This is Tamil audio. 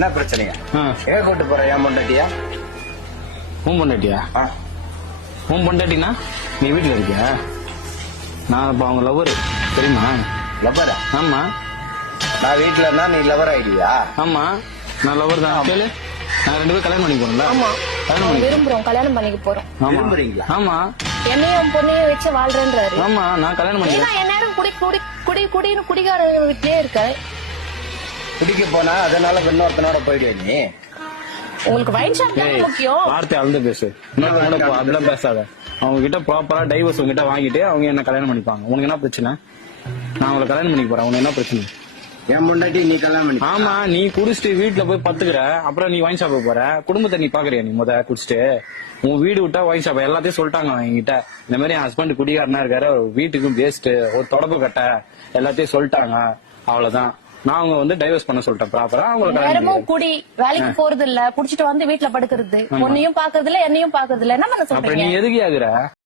என்ன பிரச்சனையா? எங்க கூட்டு போற? என் பொண்டாட்டியா? உன் பொண்டாட்டியா? உன் பொண்டாட்டினா நீ வீட்டுல இருக்கியா? நான் இப்ப அவங்க லவ்வர் தெரியுமா? லவ்வரா? ஆமா. நான் வீட்டுல இருந்தா நீ லவர் ஆயிடுவியா? ஆமா, நான் லவ்வர் தான். கேளு, நான் 2 பேரும் கல்யாணம் பண்ணி போறோம்ல. ஆமா, கல்யாணம் பண்ணி விரும்புறோம், கல்யாணம் பண்ணிக்க போறோம். விரும்புறீங்களா? ஆமா என்னையும் பொண்ணையும் வச்சு வாழ்றேன்றாரு. ஆமா, நான் கல்யாணம் பண்ணி நீதான் என் நேரம் குடின்னு குடிகார வீட்லயே இருக்க. குடிக்க போனா அதனால இன்னொருத்தனோட போயிடுவே நீ? உங்களுக்கு வைன் ஷாப் தான் முக்கியம். வார்த்தை அளந்து பேசு. அதெல்லாம் பேசாத. அவங்க கிட்ட ப்ராப்பரா டைவர்ஸ் உங்ககிட்ட வாங்கிட்டு அவங்க என்ன கல்யாணம் பண்ணிப்பாங்க. உனக்கு என்ன பிரச்சனை? நான் அவங்களை கல்யாணம் பண்ணிக்க போறேன். உனக்கு என்ன பிரச்சனை? என் பொண்டாட்டி நீ கல்யாணம் பண்ணி? ஆமா, நீ குடிச்சிட்டு வீட்டுல போய் பத்துக்கிற, அப்புறம் நீ வைன் ஷாப்புக்கு போற. குடும்பத்தை நீ பாக்குறியா? நீ குடிச்சிட்டு உன் வீடு விட்டா வைன் ஷாப் எல்லாத்தையும் சொல்லிட்டாங்க என்கிட்ட. இந்த மாதிரி என் ஹஸ்பண்ட் குடிகாரனா இருக்காரு, வீட்டுக்கும் வேஸ்ட், ஒரு தொடப்பு கட்ட எல்லாத்தையும் சொல்லிட்டாங்க. அவ்வளவுதான். நான் அவங்க டைவர்ஸ் பண்ண சொல்லிட்டேன் ப்ராப்பரா. நேரமும் குடி, வேலைக்கு போறது இல்ல, குடிச்சிட்டு வந்து வீட்டுல படுக்கிறது, பொண்ணையும் பாக்குறது இல்ல, என்னையும் பாக்குறது இல்ல. என்ன பண்ண அப்புறம் சொல்றீங்க? நீ எதுக்கு ஆகுற?